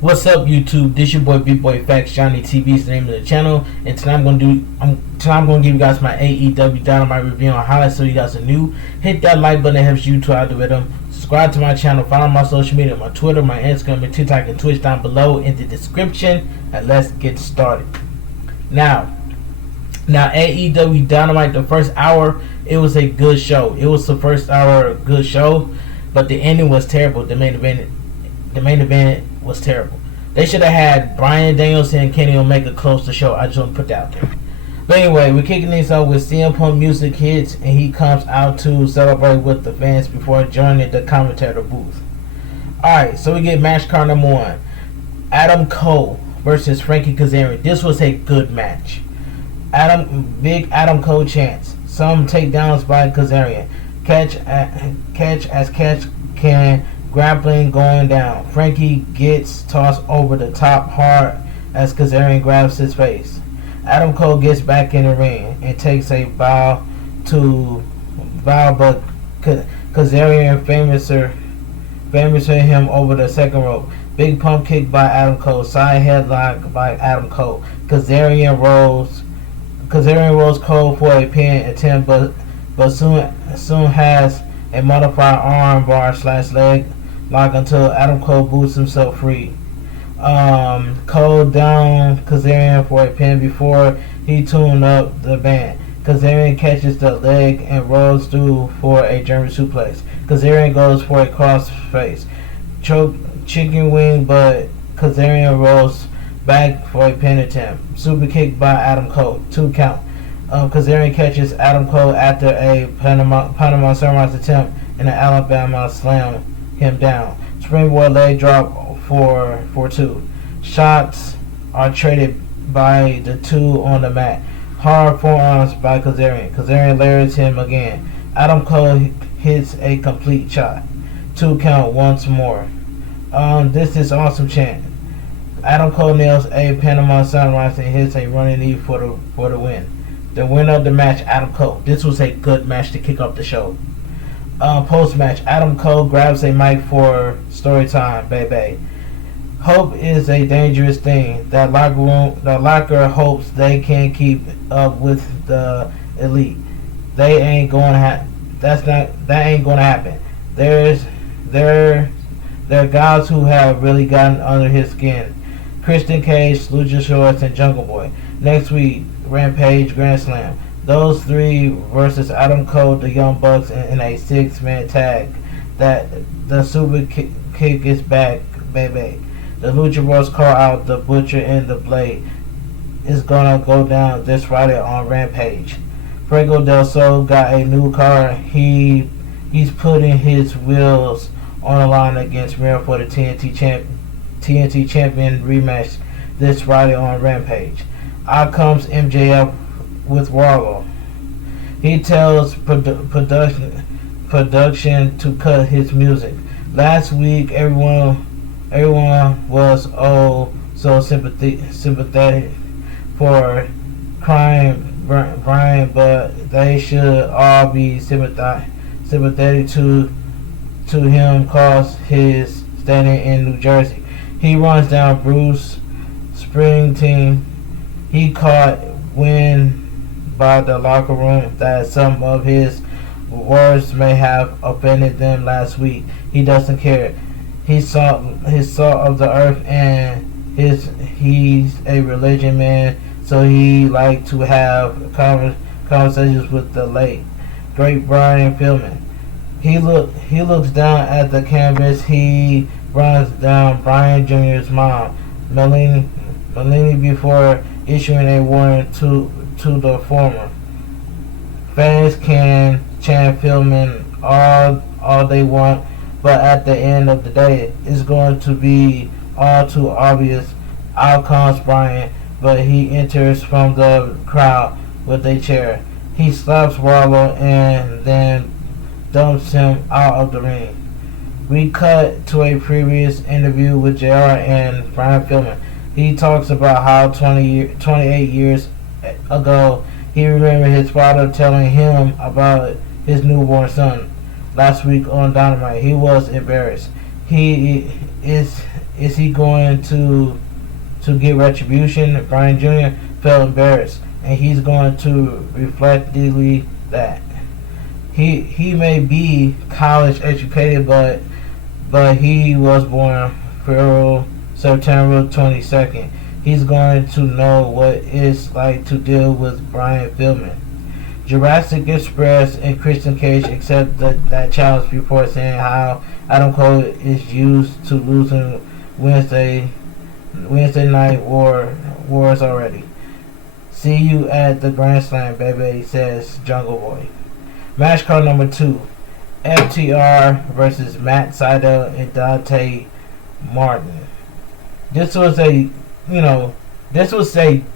What's up, YouTube? This your boy bigboyfactsjonnytv is the name of the channel, and tonight I'm gonna give you guys my AEW Dynamite review on highlights. So you guys are new, hit that like button. That helps you to algorithm. Subscribe to my channel. Follow my social media, my Twitter, my Instagram, and TikTok, and Twitch down below in the description. And let's get started. Now AEW Dynamite, the first hour, it was a good show. It was the first hour good show, but the ending was terrible. The main event was terrible. They should have had Bryan, Danielson, and Kenny Omega close the show. I just want to put that out there. But anyway, we're kicking things off with CM Punk music hits, and he comes out to celebrate with the fans before joining the commentator booth. Alright, so we get match card number 1. Adam Cole versus Frankie Kazarian. This was a good match. Big Adam Cole chants. Some takedowns by Kazarian. Catch as catch can. Grappling going down. Frankie gets tossed over the top hard as Kazarian grabs his face. Adam Cole gets back in the ring and takes a bow, but Kazarian famouser him over the second rope. Big pump kick by Adam Cole. Side headlock by Adam Cole. Kazarian rolls Cole for a pin attempt, but soon has a modified arm bar / leg lock until Adam Cole boots himself free. Cole down Kazarian for a pin before he tuned up the band. Kazarian catches the leg and rolls through for a German suplex. Kazarian goes for a crossface choke chicken wing, but Kazarian rolls back for a pin attempt. Super kick by Adam Cole, 2 count. Kazarian catches Adam Cole after a Panama Sunrise attempt and an Alabama slam him down. Springboard leg drop for 2. Shots are traded by the two on the mat. Hard forearms by Kazarian. Kazarian layers him again. Adam Cole hits a complete shot. 2 count once more. This is awesome chant. Adam Cole nails a Panama Sunrise and hits a running knee for the win. The winner of the match, Adam Cole. This was a good match to kick off the show. Post-match, Adam Cole grabs a mic for story time, baby. Hope is a dangerous thing. The locker hopes they can keep up with the elite. That ain't going to happen. There are guys who have really gotten under his skin. Christian Cage, Luchasaurus, and Jungle Boy. Next week, Rampage Grand Slam. Those 3 versus Adam Cole, the Young Bucks, in a 6-man tag. That the super kick is back, baby. The Lucha Bros call out the Butcher and the Blade. Is gonna go down this Friday on Rampage. Fuego del Sol got a new car. He's putting his wheels on the line against Miro for the TNT Champion rematch this Friday on Rampage. Out comes MJF with Warlow. He tells production to cut his music. Last week, everyone was so sympathetic for crying Bryan, but they should all be sympathetic to him cause his standing in New Jersey. He runs down Bruce Springsteen. He caught wind by the locker room that some of his words may have offended them last week. He doesn't care. He's salt of the earth, and he's a religion man, so he like to have conversations with the late great Brian Pillman. He looks down at the canvas. He runs down Brian Jr.'s mom, Melanie, before issuing a warning to the former. Fans can chant Pillman all they want, but at the end of the day, it's going to be all too obvious. Out comes Bryan, but he enters from the crowd with a chair. He slaps Warlow and then dumps him out of the ring. We cut to a previous interview with JR and Brian Pillman. He talks about how 28 years ago he remembered his father telling him about his newborn son. Last week on Dynamite, he was embarrassed. He is Is he going to get retribution? Bryan Jr. felt embarrassed, and he's going to reflectively that he may be college educated, but he was born September 22nd. He's going to know what it's like to deal with Brian Pillman. Jurassic Express and Christian Cage accept that challenge before saying how Adam Cole is used to losing Wednesday night wars already. See you at the Grand Slam, baby, says Jungle Boy. Match card number 2. FTR versus Matt Sydal and Dante Martin. This was a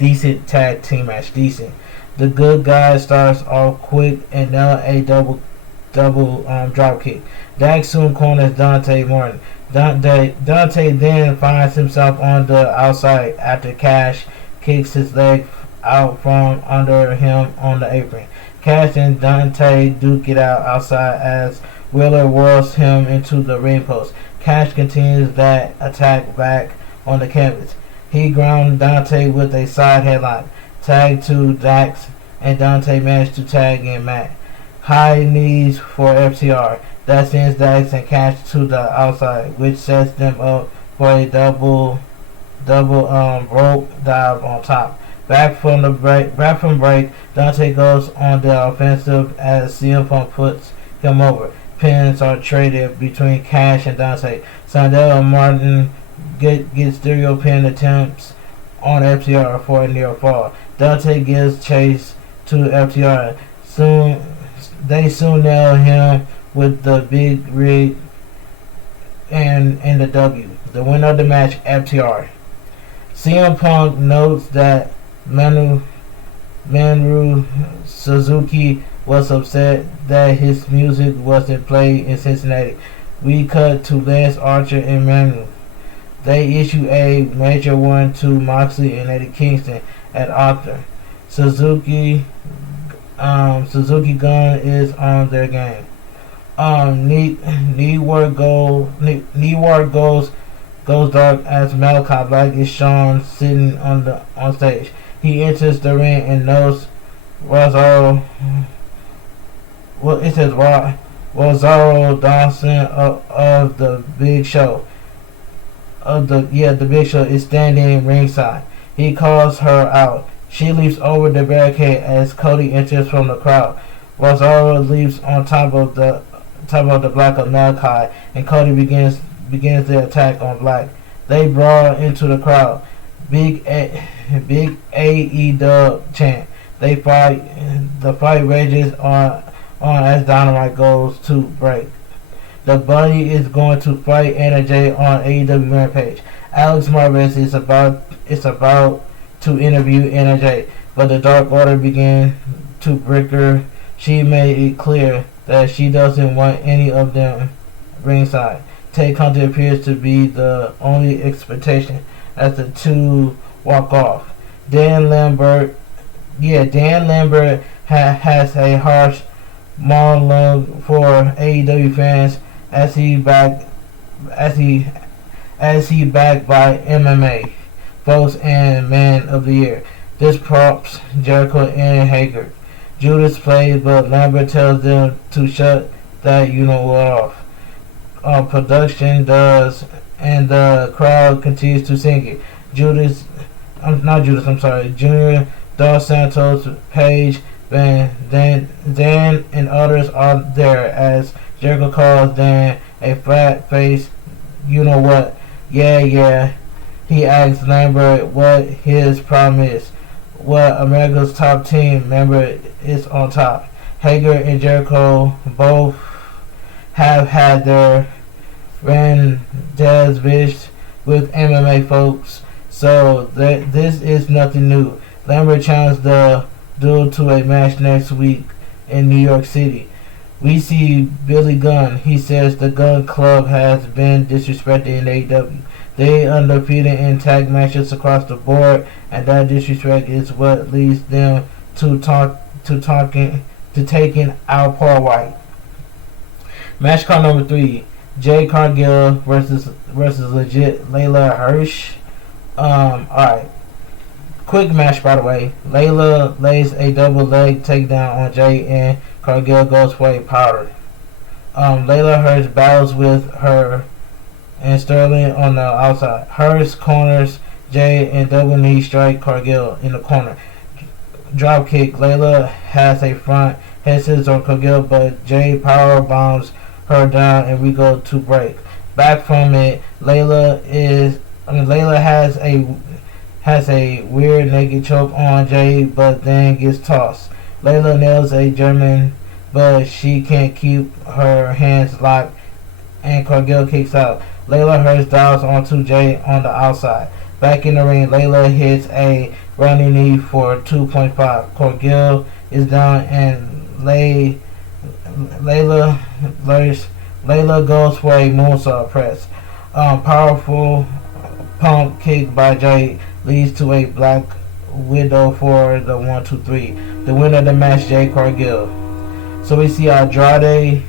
decent tag team match. Decent. The good guy starts off quick and now a double drop kick. Dak soon corners Dante Martin. Dante then finds himself on the outside after Cash kicks his leg out from under him on the apron. Cash and Dante duke it out outside as Wheeler whirls him into the ring post. Cash continues that attack back on the canvas. He ground Dante with a side headlock. Tag to Dax, and Dante managed to tag in Matt. High knees for FTR. That sends Dax and Cash to the outside, which sets them up for a double rope dive on top. Back from break, Dante goes on the offensive as CM Punk puts him over. Pins are traded between Cash and Dante. Sydal and Martin get stereo pin attempts on FTR for a near fall. Dante gives chase to FTR. They soon nail him with the big rig and the W. The winner of the match, FTR. CM Punk notes that Minoru Suzuki was upset that his music wasn't played in Cincinnati. We cut to Lance Archer and Manu. They issue a major one to Moxley and Eddie Kingston at Opta. Suzuki Gun is on their game. Knee work goes dark as Malachi Black is shown sitting on stage. He enters the ring and knows Rosario Dawson of the Big Show. The Big Show is standing ringside. He calls her out. She leaps over the barricade as Cody enters from the crowd. Rosario leaps on top of the Black of Malachi, and Cody begins the attack on Black. They brawl into the crowd. Big AEW chant. They fight. The fight rages on as Dynamite goes to break. The Buddy is going to fight Anna Jay on AEW Rampage. Alex Marvez is about to interview Anna Jay, but the Dark Order began to break her. She made it clear that she doesn't want any of them ringside. Tay Conti appears to be the only expectation as the two walk off. Dan Lambert has a harsh monologue for AEW fans as he backed by MMA folks and Man of the Year. This props Jericho and Hager. Judas plays, but Lambert tells them to shut that off. Production does, and the crowd continues to sing it. Junior Dos Santos, Page, Dan and others are there as Jericho calls Dan a flat face. You know what? Yeah. He asks Lambert what his problem is. What America's top team member is on top. Hager and Jericho both have had their rendezvous with MMA folks, so this is nothing new. Lambert challenged the duel to a match next week in New York City. We see Billy Gunn. He says the Gun Club has been disrespected in AEW. They undefeated in tag matches across the board, and that disrespect is what leads them to taking out Paul White. Match card number 3. Jade Cargill versus legit Layla Hirsch. Alright. Quick match, by the way. Layla lays a double leg takedown on Jade and Cargill goes for a powder. Layla Hirsch battles with her and Sterling on the outside. Hirsch corners Jade and double knee strike Cargill in the corner. Drop kick. Layla has a front head scissors on Cargill, but Jade power bombs her down and we go to break. Back from it, Layla has a weird naked choke on Jade, but then gets tossed. Layla nails a German, but she can't keep her hands locked, and Cargill kicks out. Layla Hirsch dives onto Jade on the outside. Back in the ring, Layla hits a running knee for 2.5. Cargill is down, and Layla goes for a moonsault press. Powerful pump kick by Jade leads to a Black Widow for the 1-2-3. The winner of the match, Jade Cargill. So we see Andrade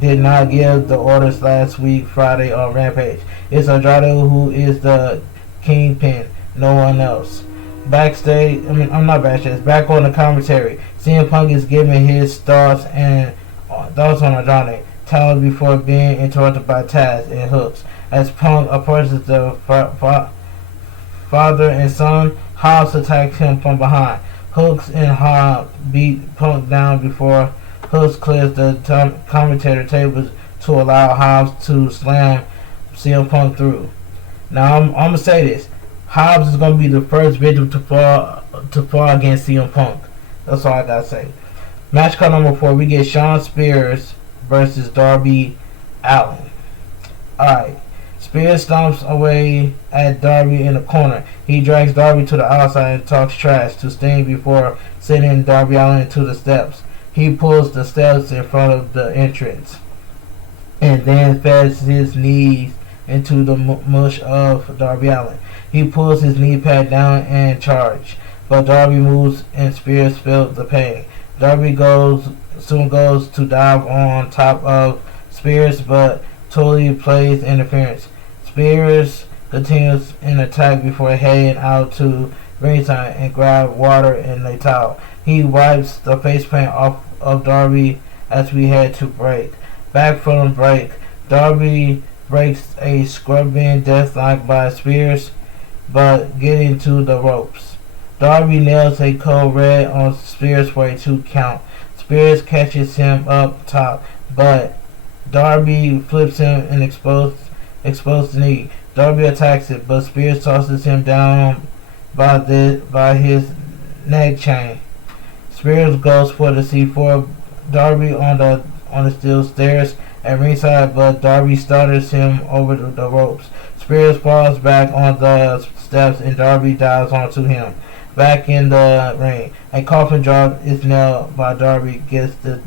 did not give the orders last week Friday on Rampage. It's Andrade who is the kingpin, no one else. Backstage, back on the commentary. CM Punk is giving his thoughts on Andrade. Talent before being interrupted by Taz and Hooks. As Punk approaches the father and son, Hobbs attacks him from behind. Hooks and Hobbs beat Punk down before Hooks clears the commentator tables to allow Hobbs to slam CM Punk through. Now I'm gonna say this: Hobbs is gonna be the first victim to fall against CM Punk. That's all I gotta say. Match card number 4, we get Shawn Spears versus Darby Allin. Alright. Spears stomps away at Darby in the corner. He drags Darby to the outside and talks trash to Sting before sending Darby Allin to the steps. He pulls the steps in front of the entrance and then feds his knees into the mush of Darby Allin. He pulls his knee pad down and charge, but Darby moves and Spears feels the pain. Darby soon goes to dive on top of Spears, but totally plays interference. Spears continues an attack before heading out to ringside and grab water in a towel. He wipes the face paint off of Darby as we head to break. Back from break, Darby breaks a scrubbing deathlock by Spears, but getting to the ropes. Darby nails a cold red on Spears for a 2 count. Spears catches him up top, but Darby flips him and exposed knee. Darby attacks it, but Spears tosses him down by his neck chain. Spears goes for the C4. Darby on the steel stairs at ringside, but Darby stutters him over the ropes. Spears falls back on the steps and Darby dives onto him. Back in the ring, a coffin drop is nailed by Darby, gets the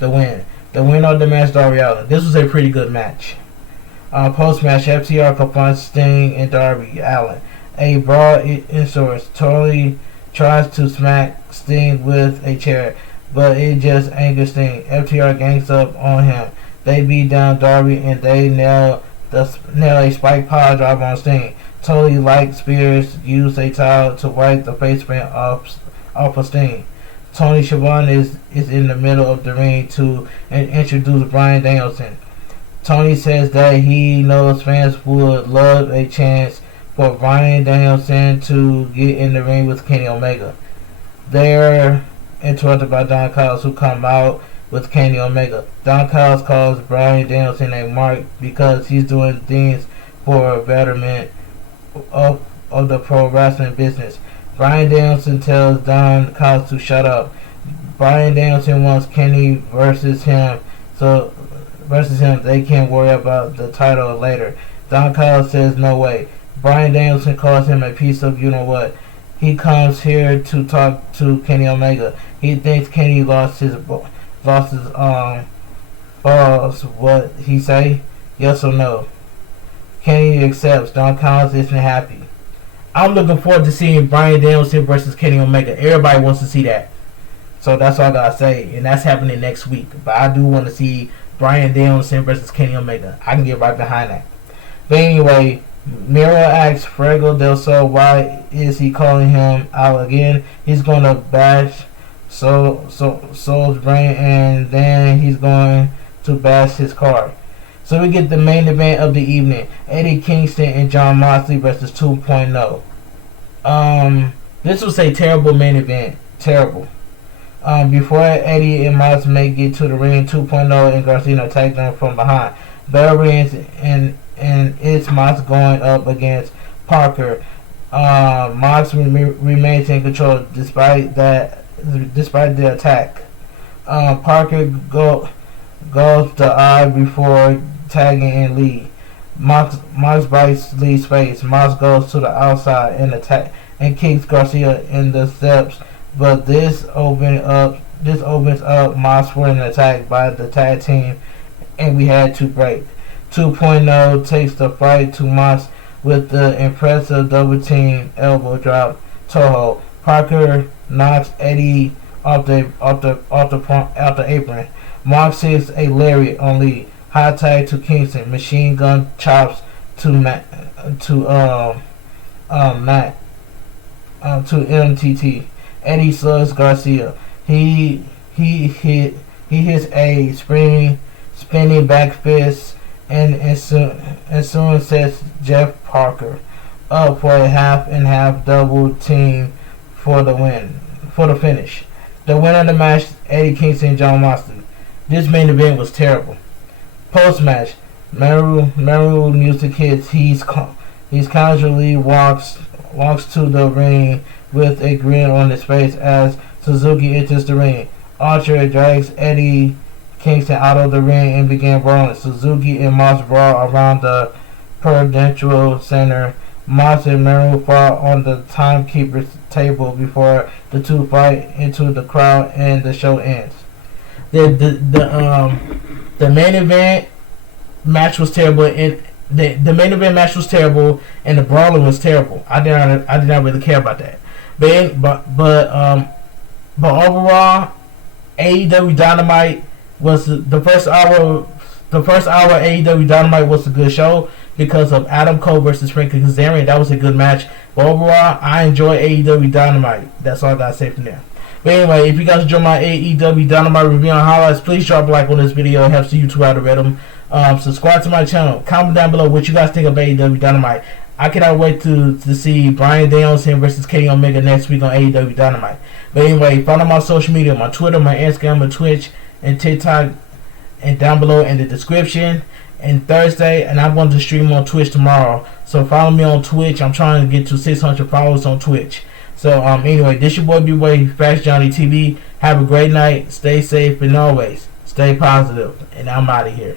win. The winner of the match, Darby Allin. This was a pretty good match. Post-match, FTR confronts Sting and Darby Allin. A brawl ensues. Tori tries to smack Sting with a chair, but it just angers Sting. FTR gangs up on him. They beat down Darby and they nail a spike pile driver on Sting. Totally like Spears used a towel to wipe the face paint off of Sting. Tony Schiavone is in the middle of the ring to introduce Bryan Danielson. Tony says that he knows fans would love a chance for Bryan Danielson to get in the ring with Kenny Omega. They're interrupted by Don Callis, who come out with Kenny Omega. Don Callis calls Bryan Danielson a mark because he's doing things for a betterment of the pro wrestling business. Bryan Danielson tells Don Callis to shut up. Bryan Danielson wants Kenny versus him, they can worry about the title later. Don Callis says no way. Bryan Danielson calls him a piece of you-know-what. He comes here to talk to Kenny Omega. He thinks Kenny lost his balls. What he say? Yes or no? Kenny accepts. Don Callis isn't happy. I'm looking forward to seeing Bryan Danielson versus Kenny Omega. Everybody wants to see that. So that's all I gotta say, and that's happening next week. But I do want to see Bryan Danielson versus Kenny Omega. I can get right behind that. But anyway, Miro asks Fuego del Sol why is he calling him out again. He's going to bash Sol's brain, and then he's going to bash his car. So we get the main event of the evening: Eddie Kingston and Jon Moxley versus 2.0. This was a terrible main event. Terrible. Before Eddie and Mox make it to the ring, 2.0 and Garcia attack them from behind. Bell rings and it's Mox going up against Parker. Mox remains in control despite the attack. Parker goes the eye before tagging in Lee. Mox bites Lee's face. Mox goes to the outside and attack and kicks Garcia in the steps, but this opens up Mox for an attack by the tag team, and we had to break. 2.0 takes the fight to Mox with the impressive double team elbow drop Toho. Parker knocks Eddie off the apron. Mox hits a lariat on Lee. High tag to Kingston. Machine gun chops to MTT. Eddie slugs Garcia. He hits a spinning back fist and soon sets Jeff Parker up for a half and half double team for the finish. The winner of the match, Eddie Kingston and Jon Moxley. This main event was terrible. Post match, Meru music hits. He's casually walks to the ring with a grin on his face as Suzuki enters the ring. Archer drags Eddie Kingston out of the ring and began brawling. Suzuki and Mox brawl around the Prudential Center. Mox and Meru fought on the timekeeper's table before the two fight into the crowd and the show ends. The main event match was terrible, and the main event match was terrible, and the brawling was terrible. I did not really care about that. But overall, AEW Dynamite was the first hour. The first hour of AEW Dynamite was a good show because of Adam Cole versus Frankie Kazarian. That was a good match. But overall, I enjoy AEW Dynamite. That's all I gotta say from there. But anyway, if you guys enjoy my AEW Dynamite review and highlights, please drop a like on this video. It helps the YouTube algorithm. Subscribe to my channel. Comment down below what you guys think of AEW Dynamite. I cannot wait to see Bryan Danielson versus Kenny Omega next week on AEW Dynamite. But anyway, follow my social media, my Twitter, my Instagram, my Twitch, and TikTok, and down below in the description. And Thursday, and I'm going to stream on Twitch tomorrow. So follow me on Twitch. I'm trying to get to 600 followers on Twitch. So anyway, this your boy bigboyfactsjonnytv. Have a great night. Stay safe and always stay positive. And I'm out of here.